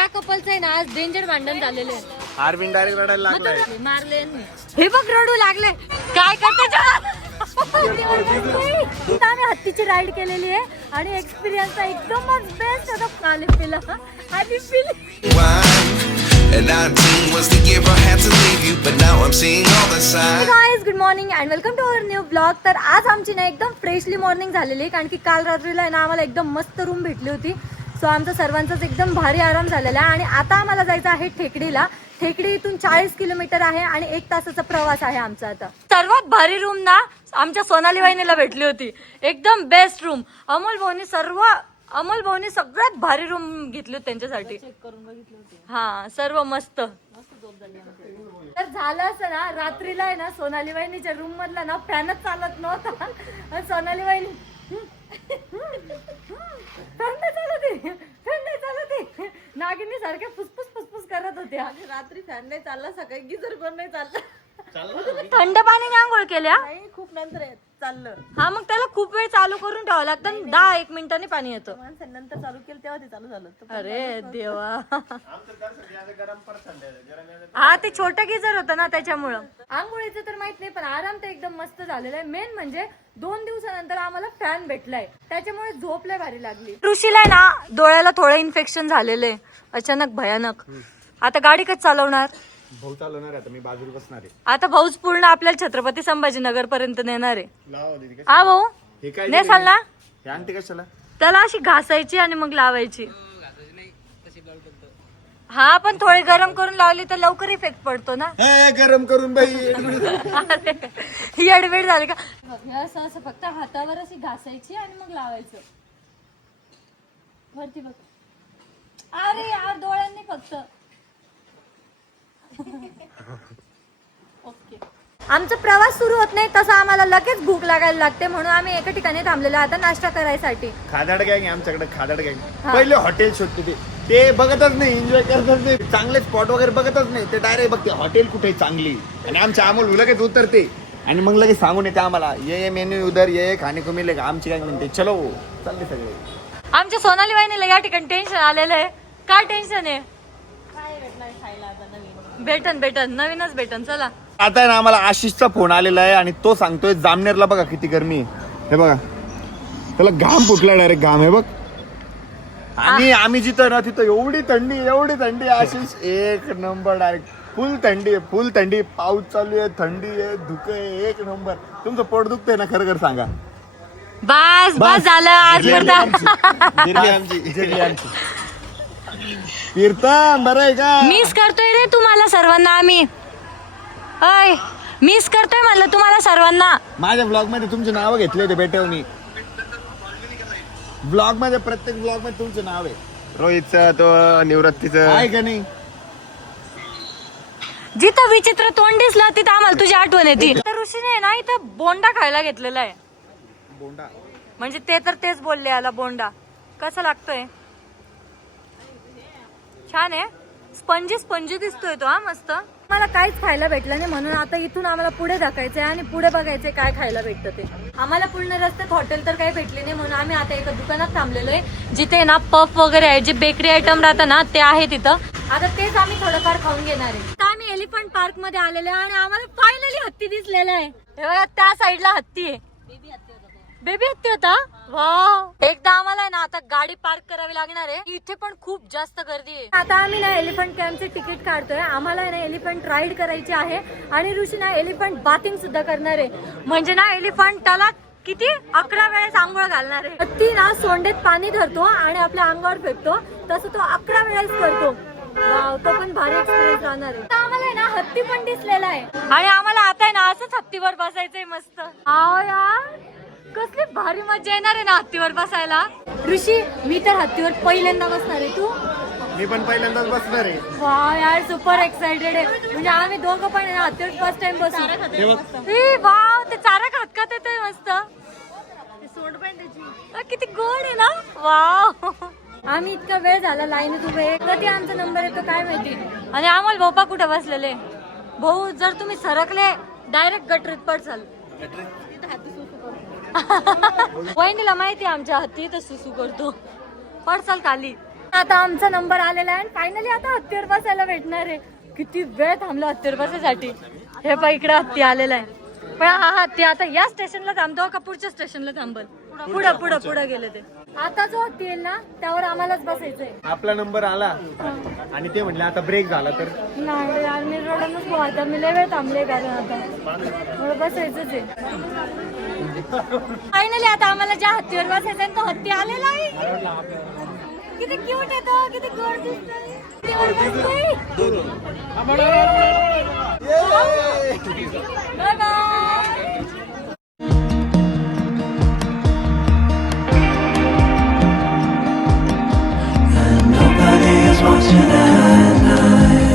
या कपलचं आहे ना आज डेंजर भांडण झालेलं आहे. अरविंद डायरेक्ट रडायला लागलाय. मारले हे बघ रडू लागले. काय करते आम्ही हत्तीची राईड केलेली आहे आणि एक्सपिरियन्स एकदमच बेस्ट होता. आली पिला आली पिली. At 19 was the year I had to leave you, but now I'm seeing all the signs. Hey guys, good morning and welcome to our new vlog. तर आज आमची ना एकदम फ्रेशली मॉर्निंग झालेली आहे कारण की काल रात्रीला आहे ना आम्हाला एकदम मस्त रूम भेटली होती. सो आमचा सर्वांचाच एकदम भारी आराम झालेला आहे आणि आता आम्हाला जायचं आहे ठेकडीला. ठेकडी इथून 40 किलोमीटर आहे आणि 1 तासाचा प्रवास आहे आमचा. आता सर्वात भारी रूम ना आमच्या सोनाली वहिनीला भेटली होती. एकदम बेस्ट रूम. अमोल भाऊनी सगळ्यात भारी रूम घेतली होती त्यांच्यासाठी. हा सर्व मस्त. तर झालं असं ना रात्रीला आहे ना सोनाली वहिनीच्या रूम मधला ना फॅनच चालत नव्हता. सोनाली वहिनी फॅन नाही चालत नागिनी सारख्या फुसफुस फुसफुस करत होत्या. रात्री फॅन नाही चालला, सकाळी गिझर पण नाही चालला. थंड पाण्याने आंघोळ केल्या. खूप नंतर चाललं. हा मग त्याला खूप वेळ चालू करून ठेवावं लागतं. 10-1 मिनिटांनी पाणी येतं. माणसाने नंतर चालू केलं तेव्हा ते चालू झालं. अरे देवा. हा ते छोटं गिझर होतं ना त्याच्यामुळं. आंघोळीचं तर माहित नाही पण आराम तर एकदम मस्त झालेला आहे. मेन म्हणजे 2 दिवसानंतर आम्हाला फॅन भेटलाय त्याच्यामुळे झोप लय भारी लागली. ऋषीला ना डोळ्याला थोडं इन्फेक्शन झालेलं आहे अचानक भयानक. आता गाडी कधी चालवणार? भाऊ चालवणार आता, मी बाजूला बसणार आहे. आता भाऊच पूर्ण आपल्याला छत्रपती संभाजीनगर पर्यंत नेणार आहे. हा भाऊ नेसाल ना. हे आणते कशाला? त्याला अशी घासायची आणि मग लावायची. हा पण थोडी गरम करून लावली तर लवकर इफेक्ट पडतो ना. गरम करून बाई. ही अडवेड झाली का? असं असं फक्त हातावर अशी घासायची आणि मग लावायचं वरती बघ. अरे यार डोळ्यांनी फक्त. ओके. आमचा प्रवास सुरू होत नाही तसं आम्हाला लगेच भूक लागायला लागते म्हणून आम्ही एका ठिकाणी थांबलेलो आता नाश्ता करायसाठी. खादाड गँग आमच्याकडे. खादाड गँग पहिले हॉटेल शोधते ते बघतच नाही, एन्जॉय करतच नाही, चांगले स्पॉट वगैरे बघतच नाही. ते डायरेक्ट बघते हॉटेल कुठे चांगली आणि आमच्या अमोल लगेच उतरते आणि मग लगेच सांगून येते आम्हाला ये मेन्यू उधर ये खाणे को मिलेगा. आमची काय म्हणते चलो चालले सगळे. आमच्या सोनाली वहिनीला या ठिकाणी टेन्शन आलेलं आहे. काय टेन्शन आहे? भेटन नवीनच भेटन. चला आता आहे ना आम्हाला आशिषचा फोन आलेला आहे आणि तो सांगतोय जामनेरला बघा किती गरमी आहे. हे बघा त्याला घाम फुटला डायरेक्ट घाम आहे बघ. आणि आम्ही जिथं ना तिथं एवढी थंडी आशिष एक नंबर डायरेक्ट फुल थंडी. पाऊस चालू आहे, थंडी आहे, धुकं आहे, एक नंबर. तुमचं पोट दुखतंय ना खरं सांगा. बस झालं आज कीर्तन बरं आहे का? मिस करतोय रे तुम्हाला सर्वांना आम्ही. अय मिस करतोय म्हणलं तुम्हाला सर्वांना. माझ्या ब्लॉग मध्ये तुमचे नाव घेतले होते बेटवनी. ब्लॉग मध्ये प्रत्येक ब्लॉग मध्ये तुमचं नाव आहे. रोहितचं तो निवृत्तीचं आहे का नाही. जिथं विचित्र तोंड दिसलं तिथं आम्हाला तुझी आठवण येते. तर ऋषीने ना इथं बोंडा खायला घेतलेला आहे. बोंडा म्हणजे ते तर तेच बोलले याला बोंडा. कसं लागतोय? छान आहे. स्पंजी दिसतोय तो. हा मस्त. मला काहीच खायला भेटलं नाही म्हणून आता इथून आम्हाला पुढे ढकायचंय आणि पुढे बघायचंय काय खायला भेटतं ते. आम्हाला पूर्ण रस्त्यात हॉटेल तर काही भेटले नाही म्हणून आम्ही आता एका दुकानात थांबलेलो आहे जिथे ना पफ वगैरे आहे, जे बेकरी आयटम राहतं ना ते आहे तिथं. आता तेच आम्ही थोडंफार खाऊन घेणार आहे. आता आम्ही एलिफंट पार्क मध्ये आलेलो आहे आणि आम्हाला फायनली हत्ती दिसलेला आहे. हे बघा त्या साईडला हत्ती आहे. बेबी हत्ती होता. वाव. एकदा आम्हाला ना आता गाडी पार्क करावी लागणार आहे. इथे पण खूप जास्त गर्दी आहे. आता आम्ही ना एलिफंट कॅम्पचे तिकीट काढतोय. आम्हाला ना एलिफंट राईड करायची आहे आणि ऋषी ना एलिफंट बाथिंग सुद्धा करणार आहे. म्हणजे ना एलिफंटाला किती 11 वेळेस आंघोळ घालणार आहे. हत्ती ना सोंडेत पाणी धरतो आणि आपल्या अंगावर फेकतो तसं तो 11 वेळेस करतो. वाव तो पण भारी एक्सपिरियन्स राहणार आहे. आम्हाला ना हत्ती पण दिसलेला आहे आणि आम्हाला आता आहे ना असंच हत्तीवर बसायचंय मस्त. आओ यार कसली भारी मजा येणार आहे ना हत्तीवर बसायला. ऋषी मी तर हत्तीवर पहिल्यांदा बसणार आहे. तू? मी पण पहिल्यांदाच बसणार आहे. वाव यार सुपर एक्साइटेड आहे. म्हणजे आम्ही दोघं पण हत्तीवर फर्स्ट टाइम बसू. वाव ते चारा खात येतोय मस्त. सोंड पण त्याची किती गोड आहे ना. वाव. आम्ही इतका वेळ झाला लाईनीत उभे. कधी आमचा नंबर येतो काय माहिती. आणि आम्हाला भोपा कुठे बसलेले. भाऊ जर तुम्ही सरकले डायरेक्ट गटरीत पडचाल. वहिनीला माहिती आमच्या हत्ती तर सुसू करतो. पडचाल खाली. आता आमचा नंबर आलेला आहे आणि फायनली आता हत्तीवर बसायला भेटणार आहे. किती वेळ थांबलो हत्तीवर बसायसाठी. हे पण इकडे हत्ती आलेला आहे. पण हा हत्ती आता या स्टेशनला थांबतो का पुढच्या स्टेशनला थांबल? पुढं पुढं पुढं गेले ते. आता जो हत्ती येईल ना त्यावर आम्हालाच बसायचंय. आपला नंबर आला आणि ते म्हटले आता ब्रेक झाला तर नाही यार मी रोडनच पोहायचा. मी लय वेळ थांबले कारण आता मला बसायचंच आहे. फायनली आता आम्हाला ज्या हत्तीवर बसायचं आहे तो हत्ती आलेला आहे. किती क्यूट येतो, किती गोड दिसतोय. त्यावर बसतोय. Bye bye.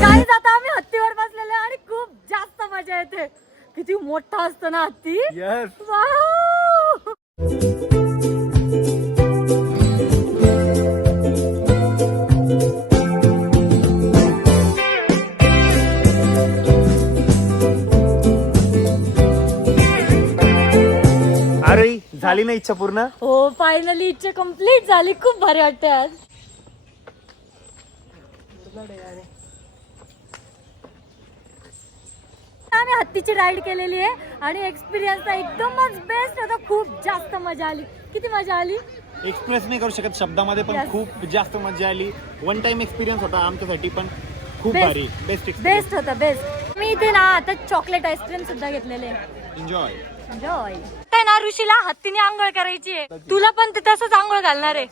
Guys, आता आम्ही हत्तीवर बसलेलो आहे आणि खूप जास्त मजा येते. किती मोठा असतो ना हत्ती. यस. वाव. अरे झाली ना इच्छा पूर्ण. हो फायनली इच्छा कम्प्लीट झाली. खूप भारी वाटतंय आज. आम्ही हत्तीची राईड केलेली आहे आणि एक्सपिरियन्स एकदमच बेस्ट होता. खूप जास्त मजा आली. किती मजा आली एक्सप्रेस नाही करू शकत शब्दामध्ये पण Yes. खूप जास्त मजा आली. वन टाइम एक्सपिरियन्स होता आमच्यासाठी पण खूप Best. भारी. Best experience. बेस्ट होता बेस्ट. मी इथे ना आता चॉकलेट आईस्क्रीम सुद्धा घेतलेले. एन्जॉय. एन्जॉय. ते ना ऋषीला हत्तीने आंघोळ करायची आहे. तुला पण ते तसंच आंघोळ घालणार आहे.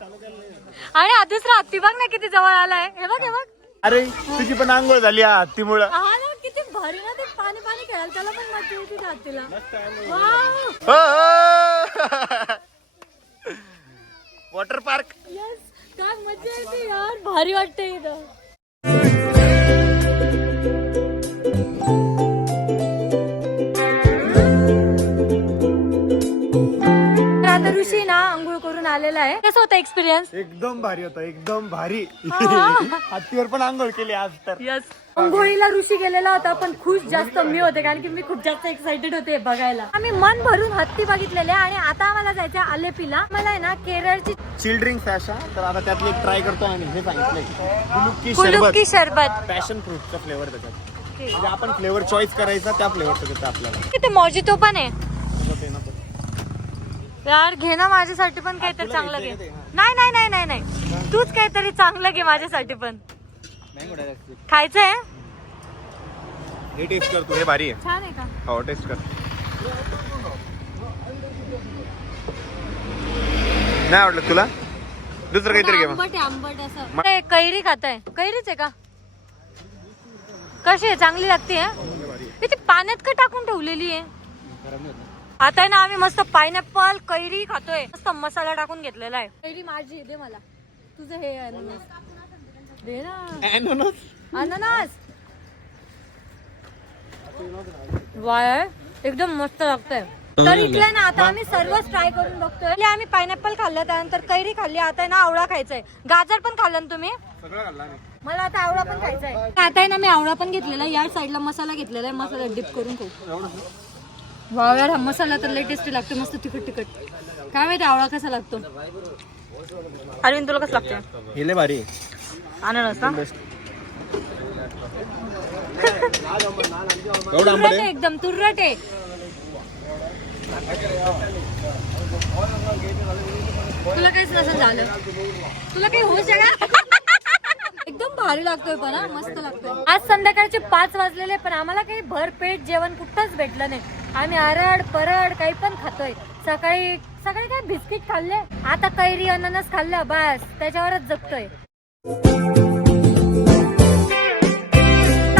आणि हा दुसरा हत्ती बघ ना किती जवळ आलाय. हे बघ हे बघ. अरे तुझी पण आंघोळ झाली हत्तीमुळं. हा ना किती भारी ना ते पाणी पाणी खेळायला. त्याला पण मजा येते त्या हत्तीला. वाव. Water park. यस काय मजा येते यार. भारी वाटते इथं. आता ऋषी ना आंघोळ करून आलेला आहे. कसं होतं एक्सपिरियन्स? एकदम भारी होता. एकदम भारी. हत्तीवर पण आंघोळ केली आज तर. यस. अंघोळीला ऋषी गेलेला होता पण खुश जास्त मी होते कारण की मी खूप जास्त एक्साइटेड होते बघायला. आम्ही मन भरून हत्ती बघितलेले आणि आता आम्हाला जायचं अलेपीला. मला आहे ना केरळची चिल ड्रिंक्स अशा तर आता त्यातली एक ट्राय करतो आणि हे सांगितलंय कुलुक्की शरबत. पॅशन फ्रूटचा फ्लेवर त्याच्यात. म्हणजे आपण फ्लेवर चॉईस करायचा त्या फ्लेवरचा देतं आपल्याला. किती मॉजितो पण आहे तसं ते नको. यार. घे ना माझ्यासाठी पण काहीतरी चांगलं घे. नाही नाही नाही नाही नाही तूच काहीतरी चांगलं घे माझ्यासाठी पण. खायचंय. हे टेस्ट कर तू. हे भारी आहे. छान आहे का? हो टेस्ट कर. नाही आवडलं तुला? दुसरं काहीतरी घे मग. आंबट आहे आंबट असं. ते कैरी खाताय. कैरीच आहे का? कशी आहे? चांगली लागते. ती पाण्यात का टाकून ठेवलेली आहे? आता आहे ना आम्ही मस्त पायनॅपल कैरी खातोय. मस्त मसाला टाकून घेतलेला आहे. कैरी माझी दे मला. तुझं हे अननस दे ना. अननस वाय एकदम मस्त लागतंय. तर इथलं ना आता आम्ही सर्वच ट्राय करून बघतोय. आम्ही पायनॅपल खाल्लं, त्यानंतर कैरी खाल्ली. आता आहे ना आवळा खायचाय. गाजर पण खाल्लं ना तुम्ही? मला आता आवळा पण खायचाय. आता आहे ना मी आवळा पण घेतलेला. या साईडला मसाला घेतलेला आहे. मसाला डिप करून खाऊ. वाव यार हा मसाला तर लय टेस्टी लागतो. मस्त तिखट तिखट. काय माहिती आवळा कसा लागतो. अरविंद तुला कसं लागतं? हे लय भारी. अननस ना एवढं एकदम तुर्रट आहे. तुला काहीच नसेल झालं. तुला काही होश आहे का? एकदम भारी लागतोय पण मस्त लागतोय. आज संध्याकाळचे 5 वाजलेले पण आम्हाला काही भरपेट जेवण कुठंच भेटलं नाही. आम्ही आरड परड काही पण खातोय. सकाळी काय बिस्किट खाल्ले. आता कैरी अननस खाल्लं बस त्याच्यावरच जगतोय.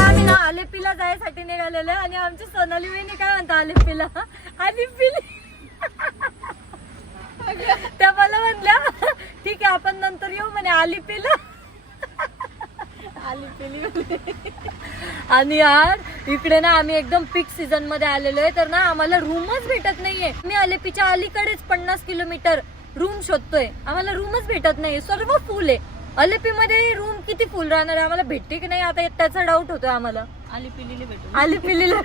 आम्ही ना अलेपीला जायसाठी निघालेलो आणि आमची सोनाली वहिनी काय म्हणता अलेपीला अलेपीली. त्या मला म्हणल्या ठीक आहे आपण नंतर येऊ म्हणे अलेपीला. आणि यार इकडे ना आम्ही एकदम पीक सीझन मध्ये आलेलो आहे तर ना आम्हाला रूमच भेटत नाहीये. मी अलेपीच्या अलीकडेच 50 किलोमीटर रूम शोधतोय. आम्हाला रूमच भेटत नाहीये. सर्व फुल आहे. अलेपी मध्ये रूम किती फुल राहणार आहे आम्हाला भेटते की नाही आता त्याचा डाऊट होतोय आम्हाला. अलेपीला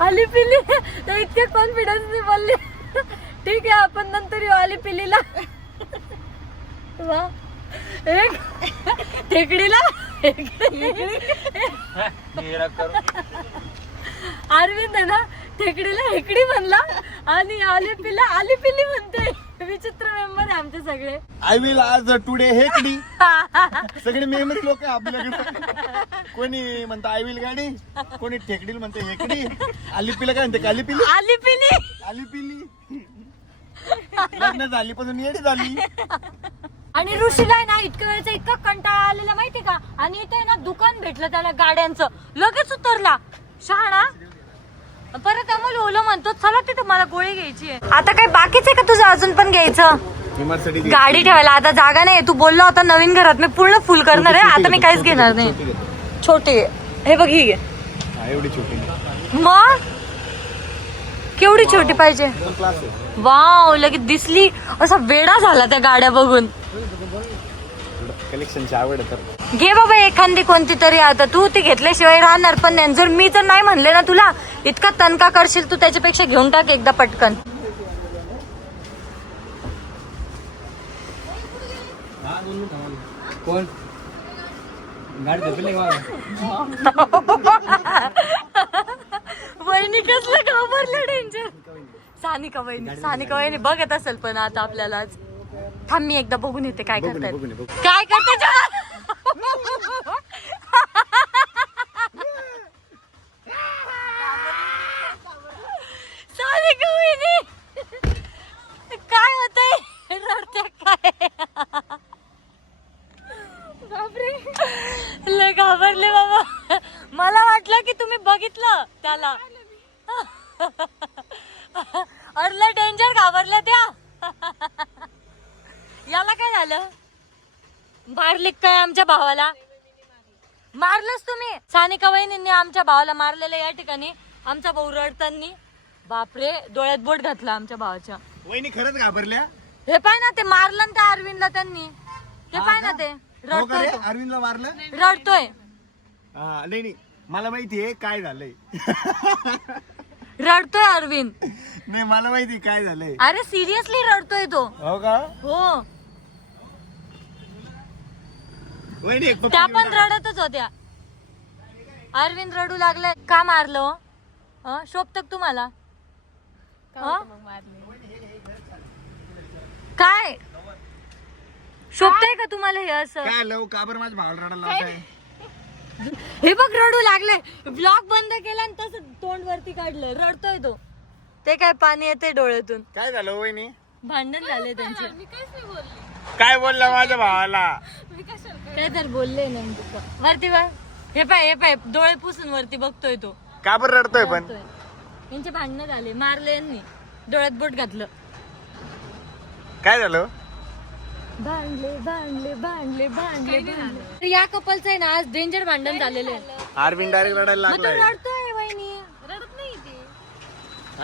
अलेपीली तर इतके कॉन्फिडन्स बोलले ठीक आहे आपण नंतर येऊ अलेपीला. वा. एक टेकडीला अरविंद आहे ना टेकडीला हेकडी म्हणला आणि आली पिल्ली म्हणते. विचित्र मेंबर आहे आमचे सगळे. आय विल आज टुडे हेकडी. सगळे मेमरी लोक आहे आपल्याकडे. कोणी म्हणतं आय विल गाडी, कोणी ठेकडी म्हणते हेकडी. आली पिला काय म्हणते काली पिली. आली पिली लग्न झाली पासून येडी झाली. आणि ऋषीला आहे ना इतक्या वेळेचा इतका कंटाळा आलेला माहितीये का. आणि इथे ना दुकान भेटलं त्याला गाड्यांचं, लगेच उतरला शहाणा. परत आम्हाला ओलं म्हणतो चला तिथे मला गोळी घ्यायची आहे. आता काही बाकीच आहे का तुझं अजून पण घ्यायचं. गाडी ठेवायला आता जागा नाही. तू बोलला होता नवीन घरात मी पूर्ण फुल करणार आहे. आता मी काहीच घेणार नाही. छोटी हे बघ ही घे. एवढी छोटी मग केवढी छोटी पाहिजे. वाव लगेच दिसली. असा वेडा झाला त्या गाड्या बघून. कलेक्शनची आवड तर घे बाबा एखादी कोणती तरी. आता तू ती घेतल्याशिवाय राहणार पण नाही. जर मी तर नाही म्हणले ना तुला इतका तनका करशील तू, त्याच्यापेक्षा घेऊन टाक एकदा पटकन. कोण गाडी धपली वहिनी कसलं घाबरलं डेंजर. सानिका वहिनी बघत असेल पण आता आपल्याला आज. थांब मी एकदा बघून येते काय करताय काय करते. सानिका वहिनी काय होतंय. रडते काय. बापरे लय घाबरले बाबा. मला वाटलं की तुम्ही बघितलं त्याला. अरे डेंजर घाबरल्या त्या. याला काय झालं. मारले काय आमच्या भावाला. मारलंच तुम्ही. सानिका वहिनींनी आमच्या भावाला मारलेलं या ठिकाणी. आमचा भाऊ रडतानी बापरे डोळ्यात बोट घातला आमच्या भावाच्या. वहिनी खरंच घाबरल्या. हे पाय ना ते मारलं ना त्या अरविंदला त्यांनी. ते पाय ना ते रडतोय तो. अरविंदला मारलं. रडतोय नाही मला माहितीये काय झालंय. रडतोय अरविंद. नाही मला माहिती काय झालंय. अरे सिरियसली रडतोय तो. हो का. हो वहिनी एक त्या पण रडतच होत्या. अरविंद रडू लागलाय. का मारलं. शोभत तुम्हाला काय शोभतय का तुम्हाला हे असं. काय लव काबर माझ्या भावाला रडायला लावताय. हे बघ रडू लागले. ब्लॉग बंद केला आणि तसं तोंड वरती काढलं. रडतोय तो. ते काय पाणी येते डोळ्यातून. काय झालं वहिनी. भांडण झाले त्यांचे. काय बोलला माझ्या भावाला. काय तर बोलले नेमकं. वरती बघ. हे पाय डोळे पुसून वरती बघतोय तो. का बरं रडतोय पण. यांचे भांडणं झाले. मारले यांनी. डोळ्यात बोट घातलं. काय झालं. भांडले. या कपलचं आहे ना आज डेंजर भांडण झालेले. अरविंद डायरेक्ट रडायला मग तो लागलाय. रडतोय वहिनी. रडत नाही ती.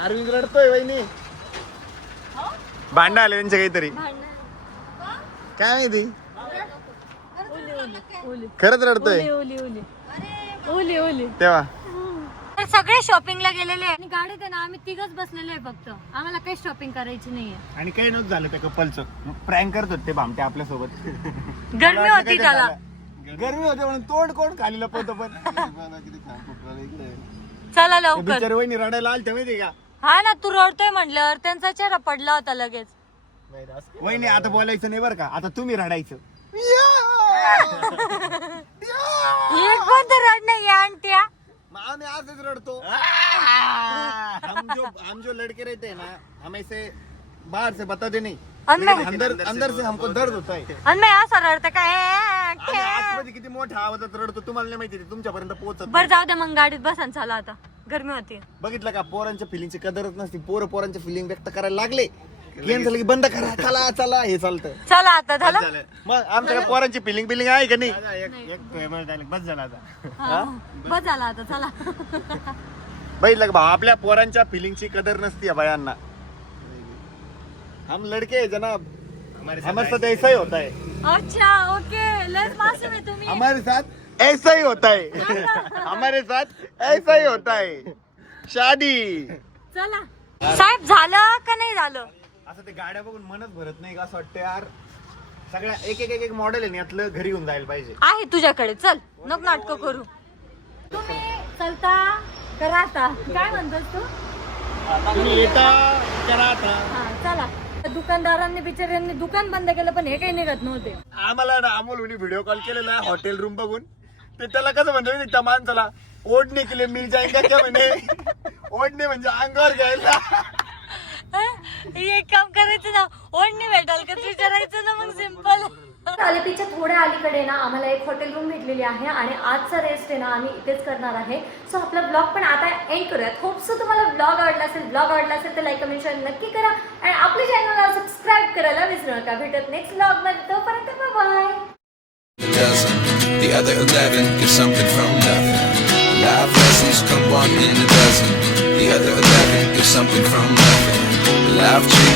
अरविंद रडतोय वहिनी. भांडण आले त्यांच्या काहीतरी. काय माहिती. खरंच रडतोय ओली तेव्हा. तर सगळे शॉपिंगला गेलेले आणि गाडीत आहे ना आम्ही तिघच बसलेले आहे फक्त. आम्हाला काही शॉपिंग करायची नाहीये. आणि काही नव्हतं झालं त्या कपलचं. प्रँक करत होते भामटे आपल्यासोबत. गरमी होती त्याला. गरमी होते म्हणून तोंड कोण खाली लपवतं पण. चला लवकर. बिचारे वहिनी रडायला आलते माहिती का. हा ना तू रडतोय म्हणल्यावर त्यांचा चेहरा पडला होता लगेच. वहिनी आता बोलायचं नाही बरं का. आता तुम्ही रडायचं. एक पण तर रड नाही आणत्या. आम्ही आजच रडतो. हम जो लड़के रहते हैं ना हम ऐसे बाहर से बताते नहीं. अंदर से हमको दर्द होता है. आणि मी असं रडतं काय. आम्ही आतमध्ये किती मोठ्या आवाजात रडतो तुम्हाला नाही माहिती. तुमच्यापर्यंत पोहोचत बरं जाऊ दे मग गाडीत बसा. चला आता गरमी होती. बघितलं का. पोरांच्या फिलिंगची कदरच नसती. पोरांच्या फिलिंग व्यक्त करायला लागले गेम झालं की बंद करा. चला हे चालतं. चला आता झालं. मग आमच्या पोरांची फिलिंग आहे का नाही. बस झाला आता. बस झाला आता चला. बघितलं का भाऊ आपल्या पोरांच्या फिलिंगची कदर नसती बायांना. हम लड़के जनाब हमारे साथ ऐसा ही होता है. अच्छा ओके लस मासूम आहे तुम्ही. हमारे साथ ऐसा ही होता है. हमारे साथ ऐसा ही होता है. शादी. चला साहेब झालं का नाही झालं. असं ते गाड्या बघून मनच भरत नाही का, असं वाटतं यार सगळ्या एक एक एक एक मॉडेल आहे ना, यातलं घरी येऊन जायला पाहिजे. आहे तुझ्याकडे, चल नको नाटक करू. तुम्ही चलता का राहता, काय म्हणतोस तू? तुम्ही येता करा आता. हा चला. दुकानदारांनी बिचाऱ्यांनी दुकान बंद केलं पण हे काही निघत नव्हते. आम्हाला ना अमोलने व्हिडिओ कॉल केलेला आहे हॉटेल रूम बघून. ते त्याला कसं म्हणतो त्या माणसाला ओढणे केले मिल जाएगा क्या म्हणे. ओढणे म्हणजे अंगावर घ्यायला. एक काम करायचं ना, ओढणी भेटाल का विचारायचं ना, मग सिंपल. तालिपीच्या थोड्या अलीकडे ना आम्हाला एक हॉटेल रूम भेटलेली आहे आणि आजचा रेस्ट आहे ना आम्ही इथेच करणार आहे. सो आपला ब्लॉग पण आता एंड करूयात. होप सो तुम्हाला ब्लॉग आवडला असेल तर लाईक कमेंट शेअर नक्की करा आणि आपल्या चॅनलला सबस्क्राईब करायला विसरू नका. भेटत नेक्स्ट ब्लॉग मध्ये, तोपर्यंत bye. dozen. The other 11 give something from nothing. Life lessons come one in a dozen. The other 11 give something from nothing. Life changes.